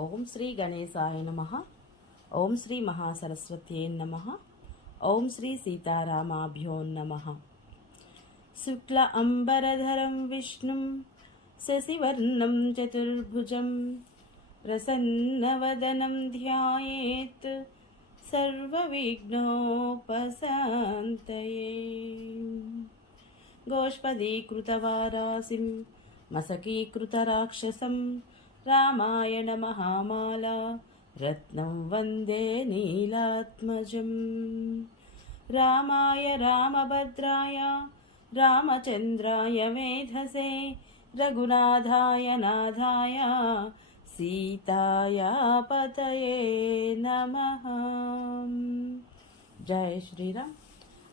ఓం శ్రీ గణేశాయ నమ ఓం శ్రీ మహాసరస్వత్యే నమ ఓం శ్రీ సీతారామాభ్యో నమ శుక్ల అంబరధరం విష్ణుం శశివర్ణం చతుర్భుజం ప్రసన్నవదనం ధ్యాయేత్ సర్వవిఘ్నోపశాంతయే गोष्पदीकृतवारासिं मसकीकृतराक्षसं రామాయణ మహామాల. రత్నం వందే నీలాత్మజం. రామాయ రామభద్రాయ రామచంద్రాయ మేధసే రఘునాథాయ నాథాయ సీతాయా పతయే నమ. జయ శ్రీరామ్.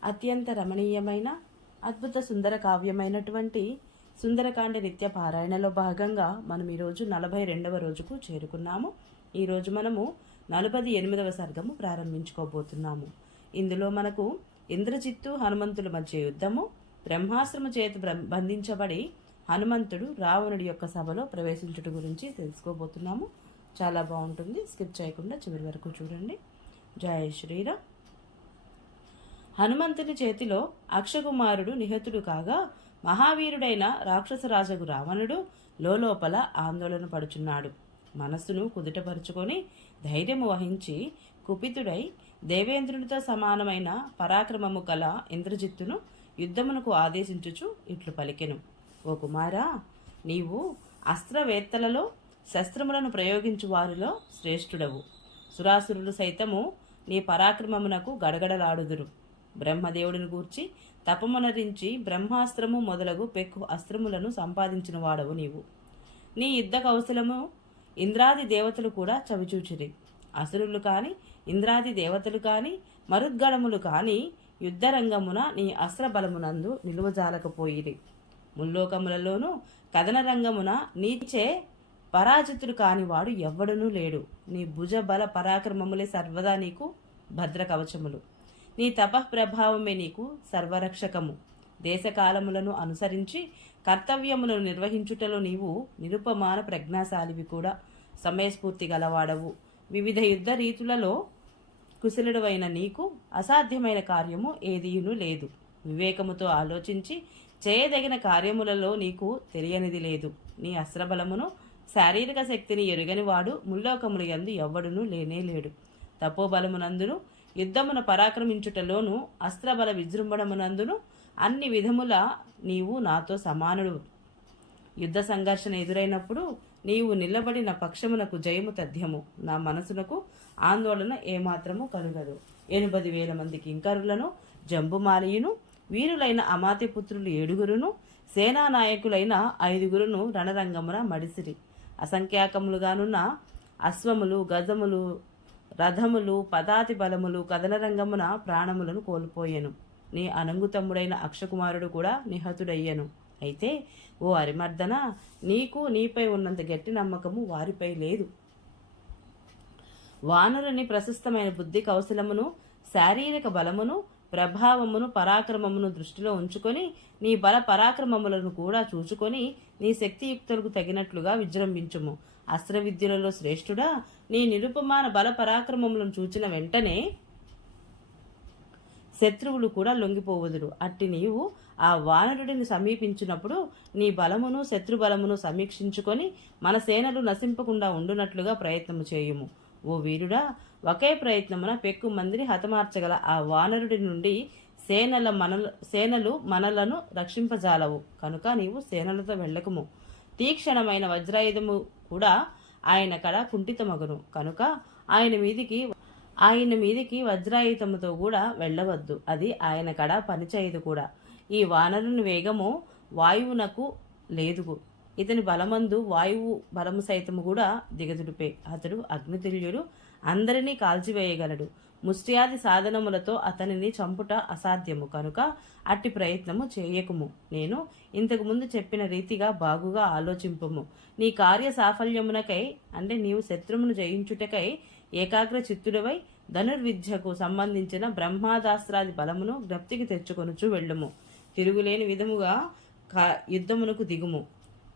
అత్యంత రమణీయమైన అద్భుత సుందర కావ్యమైనటువంటి సుందరకాండ నిత్య పారాయణలో భాగంగా మనం ఈరోజు నలభై రెండవ రోజుకు చేరుకున్నాము. ఈరోజు మనము నలభై ఎనిమిదవ సర్గము ప్రారంభించుకోబోతున్నాము. ఇందులో మనకు ఇంద్రజిత్తు హనుమంతుల మధ్య యుద్ధము బ్రహ్మాశ్రమ చేత బంధించబడి హనుమంతుడు రావణుడి యొక్క సభలో ప్రవేశించుట గురించి తెలుసుకోబోతున్నాము. చాలా బాగుంటుంది. స్కిప్ చేయకుండా చివరి వరకు చూడండి. జయ శ్రీరామ్. హనుమంతుని చేతిలో అక్షకుమారుడు నిహతుడు కాగా మహావీరుడైన రాక్షసరాజగు రావణుడు లోపల ఆందోళన పడుచున్నాడు. మనస్సును కుదుటపరుచుకొని ధైర్యము వహించి కుపితుడై దేవేంద్రునితో సమానమైన పరాక్రమము కల ఇంద్రజిత్తును యుద్ధమునకు ఆదేశించుచు ఇట్లు పలికెను. ఓ కుమారా నీవు అస్త్రవేత్తలలో శస్త్రములను ప్రయోగించు వారిలో శ్రేష్ఠుడవు. సురాసురులు సైతము నీ పరాక్రమమునకు గడగడలాడుదురు. బ్రహ్మదేవుడిని గూర్చి తపమునరించి బ్రహ్మాస్త్రము మొదలగు పెక్కు అస్త్రములను సంపాదించిన వాడవు నీవు. నీ యుద్ధ కౌశలము ఇంద్రాది దేవతలు కూడా చవిచూచిరి. అసురులు కాని ఇంద్రాది దేవతలు కాని మరుద్గణములు కాని యుద్ధరంగమున నీ అస్త్రబలమునందు నిలువజాలకపోయిరి. ముల్లోకములలోనూ కథన రంగమున నీచే పరాజితుడు కానివాడు ఎవ్వడునూ లేడు. నీ భుజ బల పరాక్రమములే సర్వదా నీకు భద్రకవచములు. నీ తపఃప్రభావమే నీకు సర్వరక్షకము. దేశకాలములను అనుసరించి కర్తవ్యములను నిర్వహించుటలో నీవు నిరుపమాన ప్రజ్ఞాశాలివి కూడా. సమయస్ఫూర్తి గలవాడవు. వివిధ యుద్ధ రీతులలో కుశలుడవైన నీకు అసాధ్యమైన కార్యము ఏదీయును లేదు. వివేకముతో ఆలోచించి చేయదగిన కార్యములలో నీకు తెలియనిది లేదు. నీ అస్త్రబలమును శారీరక శక్తిని ఎరుగని వాడు ముల్లోకములు యందు ఎవ్వడునూ లేనే లేడు. తపోబలమునందును యుద్ధమును పరాక్రమించుటలోను అస్త్రబల విజృంభణమునందును అన్ని విధముల నీవు నాతో సమానుడు. యుద్ధ సంఘర్షణ ఎదురైనప్పుడు నీవు నిలబడిన పక్షమునకు జయము తథ్యము. నా మనసునకు ఆందోళన ఏమాత్రము కలుగదు. ఎనిమిది వేల మంది కింకరులను జంబుమాలియును వీరులైన అమాత్యపుత్రులు ఏడుగురును సేనా నాయకులైన ఐదుగురును రణరంగమున మడిసిరి. అసంఖ్యాకములుగానున్న అశ్వములు గజములు రథములు పదాతి బలములు కథనరంగమున ప్రాణములను కోల్పోయెను. నీ అనంగుతమ్ముడైన అక్షకుమారుడు కూడా నిహతుడయ్యను. అయితే ఓ అరిమర్దన నీకు నీపై ఉన్నంత గట్టి నమ్మకము వారిపై లేదు. వానరుని ప్రశస్తమైన బుద్ధి కౌశలమును శారీరక బలమును ప్రభావమును పరాక్రమమును దృష్టిలో ఉంచుకొని నీ బల పరాక్రమములను కూడా చూచుకొని నీ శక్తియుక్తులకు తగినట్లుగా విజృంభించుము. అస్త్ర విద్యలలో శ్రేష్ఠుడా నీ నిరుపమాన బల పరాక్రమములను చూచిన వెంటనే శత్రువులు కూడా లొంగిపోవదురు. అట్టి నీవు ఆ వానరుడిని సమీపించినప్పుడు నీ బలమును శత్రు బలమును సమీక్షించుకొని మన సేనలు నశింపకుండా ఉండునట్లుగా ప్రయత్నము చేయుము. ఓ వీరుడా ఒకే ప్రయత్నమున పెక్కు మందిని హతమార్చగల ఆ వానరుడి నుండి సేనల మనల సేనలు మనలను రక్షింపజాలవు. కనుక నీవు సేనలతో వెళ్ళకుము. తీక్షణమైన వజ్రాయుధము కూడా ఆయన కడ కుంఠితమగును. కనుక ఆయన మీదికి ఆయన మీదికి వజ్రాయుధముతో కూడా వెళ్ళవద్దు. అది ఆయన కడ పనిచేయదు కూడా. ఈ వానరుని వేగము వాయువునకు లేదు ఇతని బలమందు వాయువు బలము సైతము కూడా దిగదుడిపే. అతడు అగ్నితుల్యుడు అందరినీ కాల్చివేయగలడు. ముష్టియాది సాధనములతో అతనిని చంపుట అసాధ్యము. కనుక అట్టి ప్రయత్నము చేయకుము. నేను ఇంతకుముందు చెప్పిన రీతిగా బాగుగా ఆలోచింపము. నీ కార్య సాఫల్యమునకై అంటే నీవు శత్రువును జయించుటకై ఏకాగ్ర చిత్తుడవై ధనుర్విద్యకు సంబంధించిన బ్రహ్మాదాస్త్రాది బలమును జ్ఞప్తికి తెచ్చుకొనుచు వెళ్ళుము. తిరుగులేని విధముగా కా యుద్ధమునకు దిగుము.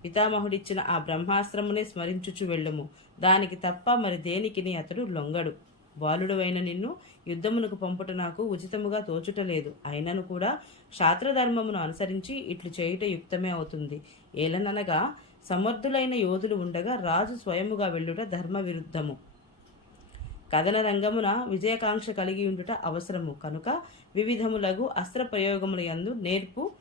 పితామహుడిచ్చిన ఆ బ్రహ్మాస్త్రమునే స్మరించుచు వెళ్ళుము. దానికి తప్ప మరి దేనికిని అతడు లొంగడు. బాలుడవైన నిన్ను యుద్ధమునకు పంపుట నాకు ఉచితముగా తోచుటలేదు. అయినను కూడా క్షాత్రధర్మమును అనుసరించి ఇట్లు చేయుట యుక్తమే అవుతుంది. ఏలననగా సమర్థులైన యోధులు ఉండగా రాజు స్వయముగా వెళ్ళుట ధర్మ విరుద్ధము కథన రంగమున విజయకాంక్ష కలిగి ఉండుట అవసరము. కనుక వివిధములగు అస్త్ర ప్రయోగముల యందు నేర్పు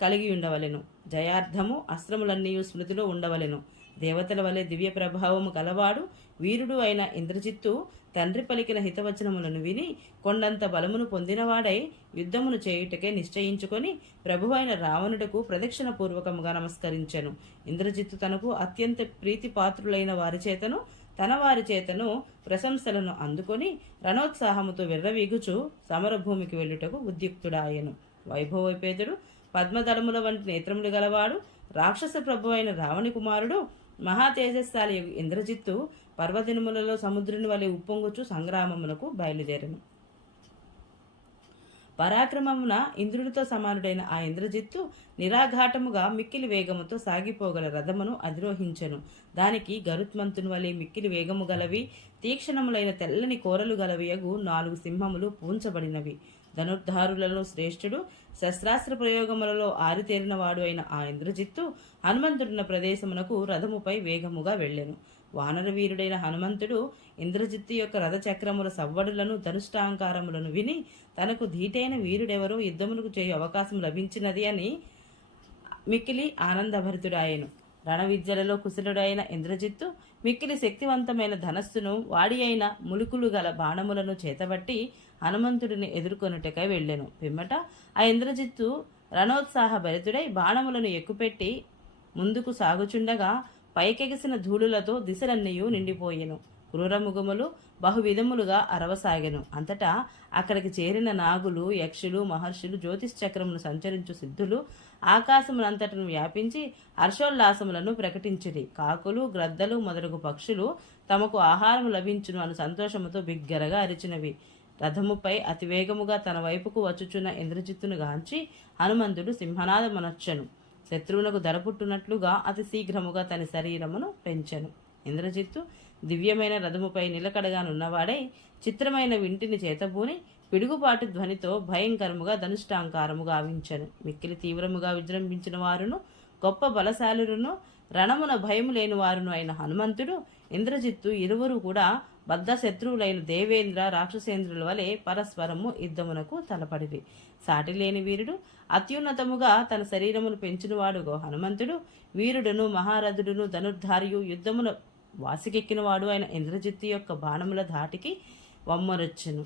కలిగి ఉండవలెను. జయార్థము అస్త్రములన్నీ స్మృతిలో ఉండవలెను. దేవతల వలె దివ్య ప్రభావము గలవాడు వీరుడు అయిన ఇంద్రజిత్తు తండ్రి పలికిన హితవచనములను విని కొండంత బలమును పొందినవాడై యుద్ధమును చేయుటకే నిశ్చయించుకొని ప్రభువైన రావణుడకు ప్రదక్షిణ పూర్వకముగా నమస్కరించెను. ఇంద్రజిత్తు తనకు అత్యంత ప్రీతిపాత్రులైన వారి చేతను తన వారి చేతను ప్రశంసలను అందుకొని రణోత్సాహముతో విర్రవీగుచు సమరభూమికి వెళ్ళుటకు ఉద్యుక్తుడాయను. వైభవోపేతుడు పద్మదళముల వంటి నేత్రములు గలవాడు రాక్షస ప్రభు అయిన రావణి కుమారుడు మహా తేజస్శాలి ఇంద్రజిత్తు పర్వదినములలో సముద్రుని వలె ఉప్పొంగుచు సంగ్రామమునకు బయలుదేరను. పరాక్రమమున ఇంద్రుడితో సమానుడైన ఆ ఇంద్రజిత్తు నిరాఘాటముగా మిక్కిలి వేగముతో సాగిపోగల రథమును అధిరోహించెను. దానికి గరుత్మంతుని వలె మిక్కిలి వేగము గలవి తీక్షణములైన తెల్లని కోరలు గలవియగు నాలుగు సింహములు పూంచబడినవి. ధనుర్ధారులలో శ్రేష్ఠుడు శస్త్రాస్త్ర ప్రయోగములలో ఆరితేరినవాడు అయిన ఆ ఇంద్రజిత్తు హనుమంతుడున్న ప్రదేశమునకు రథముపై వేగముగా వెళ్ళెను. వానర వీరుడైన హనుమంతుడు ఇంద్రజిత్తు యొక్క రథచక్రముల సవ్వడులను ధనుష్టాంకారములను విని తనకు ధీటైన వీరుడెవరో యుద్ధమునకు చేయు అవకాశం లభించినది అని మిక్కిలి ఆనందభరితుడాయను. రణవిద్యలలో కుశలుడైన ఇంద్రజిత్తు మిక్కిలి శక్తివంతమైన ధనస్సును వాడి అయిన ములుకులు గల బాణములను చేతబట్టి హనుమంతుడిని ఎదుర్కొనుటకై వెళ్ళెను. పిమ్మట ఆ ఇంద్రజిత్తు రణోత్సాహ భరితుడై బాణములను ఎక్కుపెట్టి ముందుకు సాగుచుండగా పైకెగిసిన ధూళులతో దిశలన్నయూ నిండిపోయెను. క్రూరముఖములు బహువిధములుగా అరవసాగెను. అంతటా అక్కడికి చేరిన నాగులు యక్షులు మహర్షులు జ్యోతిష్ చక్రమును సంచరించు సిద్ధులు ఆకాశమునంతటను వ్యాపించి హర్షోల్లాసములను ప్రకటించిరి కాకులు గ్రద్దలు మొదలగు పక్షులు తమకు ఆహారం లభించును అను సంతోషముతో బిగ్గరగా అరిచినవి. రథముపై అతివేగముగా తన వైపుకు వచ్చుచున్న ఇంద్రజిత్తును గాంచి హనుమంతుడు సింహనాదమనొచ్చెను. శత్రువునకు ధరపుట్టునట్లుగా అతి శీఘ్రముగా తన శరీరమును పెంచెను. ఇంద్రజిత్తు దివ్యమైన రథముపై నిలకడగానున్నవాడై చిత్రమైన వింటిని చేతబూని పిడుగుపాటు ధ్వనితో భయంకరముగా ధనుష్టాంకారము గావించను మిక్కిలి తీవ్రముగా విజృంభించిన వారును గొప్ప బలశాలురును రణమున భయము లేని వారును అయిన హనుమంతుడు ఇంద్రజిత్తు ఇరువురు కూడా బద్ధ శత్రువులైన దేవేంద్ర రాక్షసేంద్రుల వలె పరస్పరము యుద్ధమునకు తలపడిరి. సాటి లేని వీరుడు అత్యున్నతముగా తన శరీరమును పెంచినవాడు హనుమంతుడు వీరుడును మహారథుడును ధనుర్ధారియు యుద్ధమున వాసికెక్కినవాడు అయిన ఇంద్రజిత్తు యొక్క బాణముల ధాటికి వమ్మరొచ్చెను.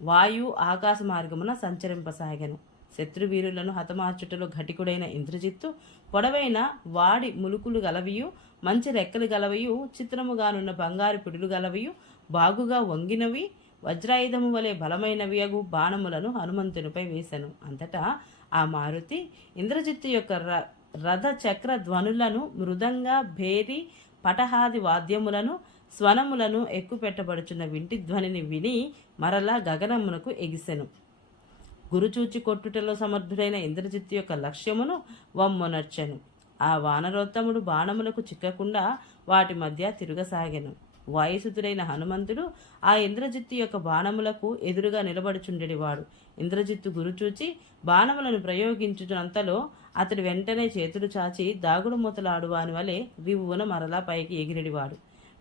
వాయు ఆకాశ మార్గమున సంచరింపసాగను. శత్రువీరులను హతమార్చుటలో ఘటికుడైన ఇంద్రజిత్తు పొడవైన వాడి ములుకులు గలవియు మంచి రెక్కలు గలవియు చిత్రముగానున్న బంగారు పిడులు గలవియు బాగుగా వంగినవి వజ్రాయుధము వలె బలమైనవి అగు బాణములను హనుమంతునిపై వేశాను అంతటా ఆ మారుతి ఇంద్రజిత్తు యొక్క ర రథ చక్ర ధ్వనులను మృదంగా భేరి పటహాది వాద్యములను స్వనములను ఎక్కుపెట్టబడుచున్న వింటి ధ్వనిని విని మరలా గగనమునకు ఎగిసెను. గురుచూచి కొట్టుటలో సమర్థుడైన ఇంద్రజిత్తు యొక్క లక్ష్యమును వమ్మొనర్చెను. ఆ వానరోత్తముడు బాణములకు చిక్కకుండా వాటి మధ్య తిరగసాగెను. వాయుసుతుడైన హనుమంతుడు ఆ ఇంద్రజిత్తు యొక్క బాణములకు ఎదురుగా నిలబడుచుండెడివాడు. ఇంద్రజిత్తు గురుచూచి బాణములను ప్రయోగించునంతలో అతడు వెంటనే చేతులు చాచి దాగుడు మూతలాడు వాని వలె వివున మరలా పైకి ఎగిరిడివాడు.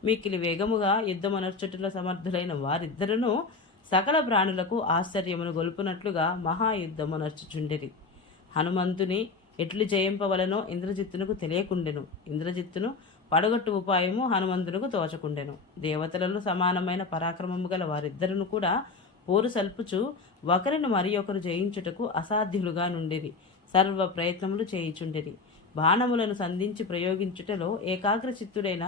మిక్కిలి వేగముగా యుద్ధమనర్చుటలో సమర్థులైన వారిద్దరును సకల ప్రాణులకు ఆశ్చర్యమును గొలుపునట్లుగా మహాయుద్ధము నర్చుచుండిరి హనుమంతుని ఎట్లు జయింపవలనో ఇంద్రజిత్తునకు తెలియకుండెను. ఇంద్రజిత్తును పడగొట్టు ఉపాయము హనుమంతునకు తోచకుండెను. దేవతలలో సమానమైన పరాక్రమము గల వారిద్దరును కూడా పోరు సల్పుచు ఒకరిని మరి ఒకరు జయించుటకు అసాధ్యులుగా నుండిరి. సర్వ ప్రయత్నములు చేయుచుండిరి. బాణములను సంధించి ప్రయోగించుటలో ఏకాగ్ర చిత్తుడైన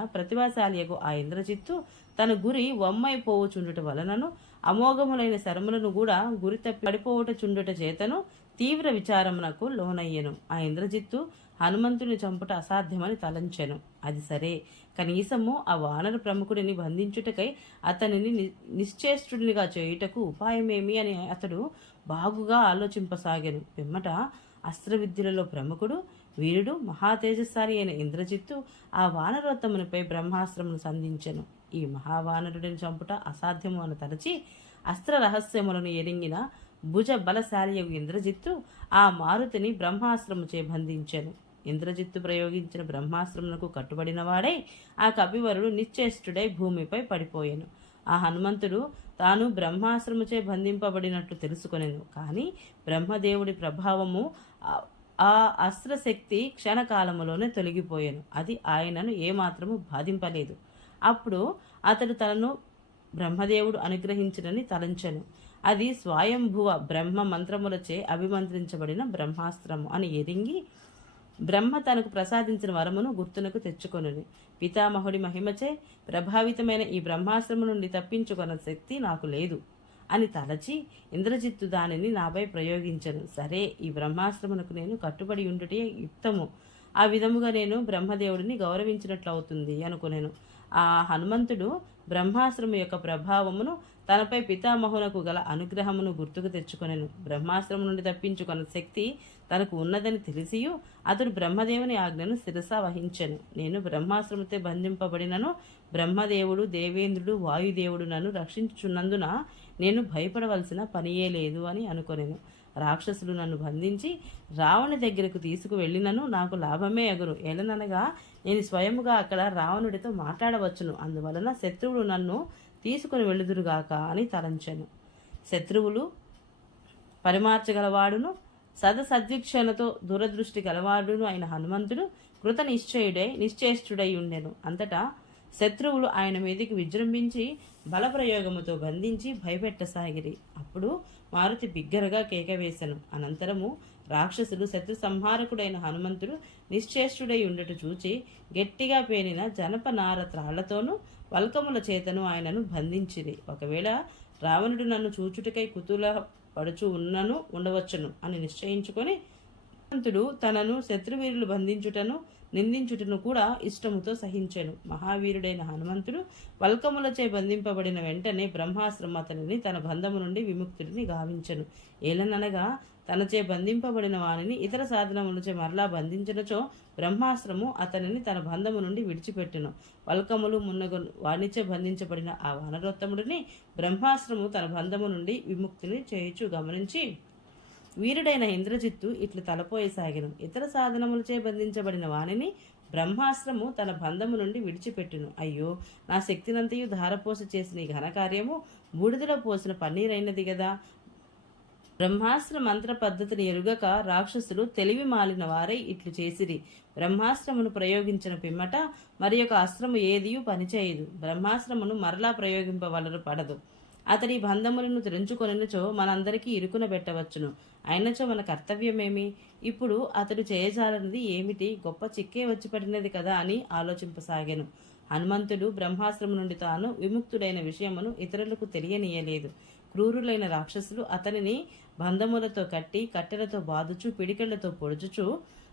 ఆ ఇంద్రజిత్తు తన గురి వమ్మైపోవుచుండుట వలనను అమోఘములైన శరములను కూడా గురి తప్పి పడిపోవుట చుండుట చేతను తీవ్ర విచారమునకు లోనయ్యెను. ఆ ఇంద్రజిత్తు హనుమంతుని చంపుట అసాధ్యమని తలంచెను. అది సరే. కనీసము ఆ వానర ప్రముఖుడిని బంధించుటకై అతనిని ని- నిశ్చేష్టుడినిగా చేయుటకు ఉపాయమేమి అని అతడు బాగుగా ఆలోచింపసాగాను. పిమ్మట అస్త్రవిద్యలలో ప్రముఖుడు వీరుడు మహాతేజస్సారి అయిన ఇంద్రజిత్తు ఆ వానరోత్తమునిపై బ్రహ్మాస్త్రమును సంధించెను. ఈ మహావానరుడిని చంపుట అసాధ్యము అని తలచి అస్త్ర రహస్యములను ఎరింగిన భుజ బలశాలి ఇంద్రజిత్తు ఆ మారుతిని బ్రహ్మాస్త్రముచే బంధించెను. ఇంద్రజిత్తు ప్రయోగించిన బ్రహ్మాస్త్రమునకు కట్టుబడినవాడై ఆ కపివరుడు నిశ్చేష్టుడై భూమిపై పడిపోయెను. ఆ హనుమంతుడు తాను బ్రహ్మాశ్రముచే బంధింపబడినట్లు తెలుసుకొనేను. కానీ బ్రహ్మదేవుడి ప్రభావము ఆ- అస్త్రశక్తి క్షణకాలములోనే తొలగిపోయాను. అది ఆయనను ఏమాత్రము బాధింపలేదు. అప్పుడు అతడు తనను బ్రహ్మదేవుడు అనుగ్రహించడని తలంచను. అది స్వయంభువ బ్రహ్మ మంత్రములచే అభిమంత్రించబడిన బ్రహ్మాస్త్రము అని ఎరింగి బ్రహ్మ తనకు ప్రసాదించిన వరమును గుర్తునకు తెచ్చుకొనుని పితామహుడి మహిమచే ప్రభావితమైన ఈ బ్రహ్మాశ్రమం నుండి తప్పించుకున్న శక్తి నాకు లేదు. అని తలచి ఇంద్రజిత్తు దానిని నాపై ప్రయోగించను. సరే ఈ బ్రహ్మాశ్రమనకు నేను కట్టుబడి ఉండుటే యుక్తము. ఆ విధముగా నేను బ్రహ్మదేవుడిని గౌరవించినట్లు అవుతుంది అనుకునేను. ఆ హనుమంతుడు బ్రహ్మాశ్రమం యొక్క ప్రభావమును తనపై పితామహునకు గల అనుగ్రహమును గుర్తుకు తెచ్చుకొనెను. బ్రహ్మాస్త్రము నుండి తప్పించుకున్న శక్తి తనకు ఉన్నదని తెలిసియు అతడు బ్రహ్మదేవుని ఆజ్ఞను శిరస వహించెను. నేను బ్రహ్మాస్త్రముతో బంధింపబడినను బ్రహ్మదేవుడు దేవేంద్రుడు వాయుదేవుడు నన్ను రక్షించుచున్నందున నేను భయపడవలసిన పనియే లేదు అని అనుకొనెను. రాక్షసులు నన్ను బంధించి రావణి దగ్గరకు తీసుకువెళ్ళినను నాకు లాభమే ఎగురు ఎలననగా నేను స్వయముగా అక్కడ రావణుడితో మాట్లాడవచ్చును. అందువలన శత్రువుడు నన్ను తీసుకుని వెళుదురుగాక అని తలంచెను. శత్రువులు పరిమార్చగలవాడును సదసద్విక్షణతో దూరదృష్టి గలవాడును అయిన హనుమంతుడు కృత నిశ్చయుడై నిశ్చేష్టుడై ఉండెను. అంతటా శత్రువులు ఆయన మీదకి విజృంభించి బలప్రయోగముతో బంధించి భయపెట్టసాగిరి. అప్పుడు మారుతి బిగ్గరగా కేక అనంతరము రాక్షసుడు శత్రు సంహారకుడైన హనుమంతుడు నిశ్చేష్టుడై ఉండట చూచి గట్టిగా పేరిన జనపనార త్రాళ్ళతోనూ వల్కముల చేతను ఆయనను బంధించిరి. ఒకవేళ రావణుడు నన్ను చూచుటకై కుతూల పడుచు ఉన్నను ఉండవచ్చును అని నిశ్చయించుకొని హనుమంతుడు తనను శత్రువీరులు బంధించుటను నిందించుటను కూడా ఇష్టముతో సహించెను. మహావీరుడైన హనుమంతుడు వల్కములచే బంధింపబడిన వెంటనే బ్రహ్మాశ్రమ అతనిని తన బంధము నుండి విముక్తుడిని గావించెను. ఏలననగా తనచే బంధింపబడిన వానిని ఇతర సాధనములచే మరలా బంధించినచో బ్రహ్మాస్త్రము అతనిని తన బంధము నుండి విడిచిపెట్టును. వల్కములు మున్నగు వాణిచే బంధించబడిన ఆ వానరోత్తముడిని బ్రహ్మాస్త్రము తన బంధము నుండి విముక్తిని చేయుచు గమనించి వీరుడైన ఇంద్రజిత్తు ఇట్లు తలపోయసాగెను ఇతర సాధనములచే బంధించబడిన వానిని బ్రహ్మాస్త్రము తన బంధము నుండి విడిచిపెట్టును. అయ్యో నా శక్తినంతయు ధారపోస చేసిన ఈ ఘనకార్యము బూడిదలో పోసిన పన్నీరైనది గదా. బ్రహ్మాస్త్ర మంత్ర పద్ధతిని ఎరుగక రాక్షసులు తెలివి మాలిన వారై ఇట్లు చేసిరి. బ్రహ్మాస్త్రమును ప్రయోగించిన పిమ్మట మరి యొక్క అస్త్రము ఏదియూ పనిచేయదు. బ్రహ్మాస్త్రమును మరలా ప్రయోగింపవలరు పడదు. అతడి బంధములను తెరుంచుకొనినచో మనందరికీ ఇరుకున పెట్టవచ్చును. అయినచో మన కర్తవ్యమేమి? ఇప్పుడు అతడు చేయజాలన్నది ఏమిటి? గొప్ప చిక్కే వచ్చి పడినది కదా అని ఆలోచింపసాగాను. హనుమంతుడు బ్రహ్మాస్త్రము నుండి తాను విముక్తుడైన విషయమును ఇతరులకు తెలియనీయలేదు. క్రూరులైన రాక్షసులు అతనిని బంధములతో కట్టి కట్టెలతో బాదుచు పిడికెళ్ళతో పొడుచుచు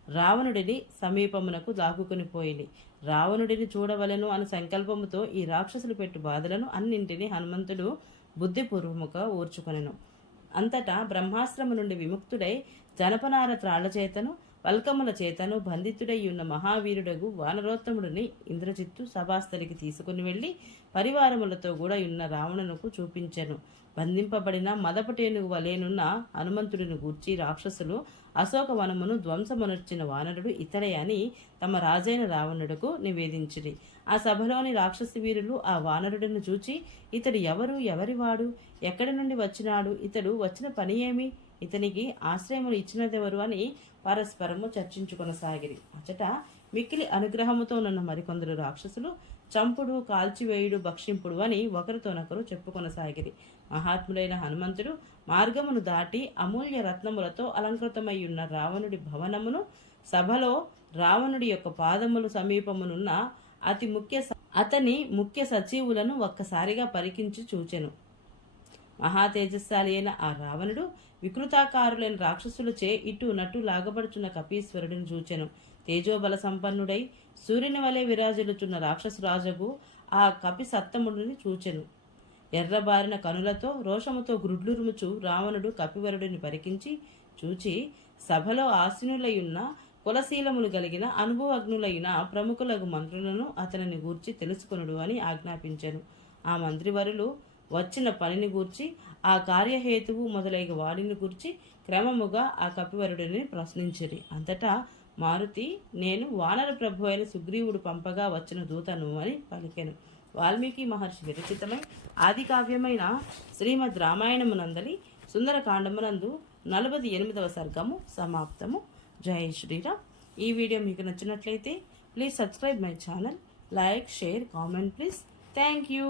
రావణుడిని సమీపమునకు దాక్కుని పోయింది రావణుడిని చూడవలెను అనే సంకల్పముతో ఈ రాక్షసులు పెట్టు బాధలను అన్నింటినీ హనుమంతుడు బుద్ధిపూర్వముగా ఓర్చుకొనెను. అంతటా బ్రహ్మాస్త్రము నుండి విముక్తుడై జనపనార త్రాళ్ళ చేతను వల్కముల చేతను బంధితుడై ఉన్న మహావీరుడగు వానరోత్తముడిని ఇంద్రజిత్తు సభాస్థలికి తీసుకుని వెళ్ళి పరివారములతో కూడా ఉన్న రావణునకు చూపించెను. బంధింపబడిన మదపటేనుగు వలేనున్న హనుమంతుడిని గూర్చి రాక్షసులు అశోక వనమును ధ్వంసమునర్చిన వానరుడు ఇతడే అని తమ రాజైన రావణుడుకు నివేదించిరి. ఆ సభలోని రాక్షసి వీరులు ఆ వానరుడిని చూచి ఇతడు ఎవరు? ఎవరివాడు? ఎక్కడి నుండి వచ్చినాడు? ఇతడు వచ్చిన పని ఏమి? ఇతనికి ఆశ్రయములు ఇచ్చినదెవరు? అని పరస్పరము చర్చించుకొనసాగిరి. అచట మిక్కిలి అనుగ్రహముతో ఉన్న మరికొందరు రాక్షసులు చంపుడు కాల్చివేయుడు భక్షింపుడు అని ఒకరితోనొకరు చెప్పుకొనసాగిరి. మహాత్ముడైన హనుమంతుడు మార్గమును దాటి అమూల్య రత్నములతో అలంకృతమై ఉన్న రావణుడి భవనమును సభలో రావణుడి యొక్క పాదములు సమీపమునున్న అతి ముఖ్య అతని ముఖ్య సచివులను ఒక్కసారిగా పరికించి చూచెను. మహాతేజస్శాలి అయిన ఆ రావణుడు వికృతాకారులైన రాక్షసులచే ఇటు నటు లాగబడుచున్న కపీశ్వరుడిని చూచెను. తేజోబల సంపన్నుడై సూర్యుని వలె విరాజిల్లుచున్న రాక్షసురాజగు ఆ కపి సత్తముడిని చూచెను. ఎర్రబారిన కనులతో రోషముతో గ్రుడ్లురుముచు రావణుడు కపివరుడిని పరికించి చూచి సభలో ఆసీనులై కులశీలములు కలిగిన అనుభవజ్ఞులైన ప్రముఖులకు మంత్రులను అతనిని గూర్చి తెలుసుకొనుడు అని ఆజ్ఞాపించాను. ఆ మంత్రివరులు వచ్చిన పనిని గూర్చి ఆ కార్యహేతువు మొదలైన వాడిని గూర్చి క్రమముగా ఆ కపివరుడిని ప్రశ్నించిరి. అంతటా మారుతి నేను వానర ప్రభు అయిన సుగ్రీవుడు పంపగా వచ్చిన దూతను అని పలికెను. వాల్మీకి మహర్షి విరచితమై ఆది కావ్యమైన శ్రీమద్ రామాయణమునందలి సుందరకాండమునందు నలభై ఎనిమిదవ సర్గము సమాప్తము. జై శ్రీరామ్. ఈ వీడియో మీకు నచ్చినట్లయితే please subscribe my channel. Like share comment please. Thank you.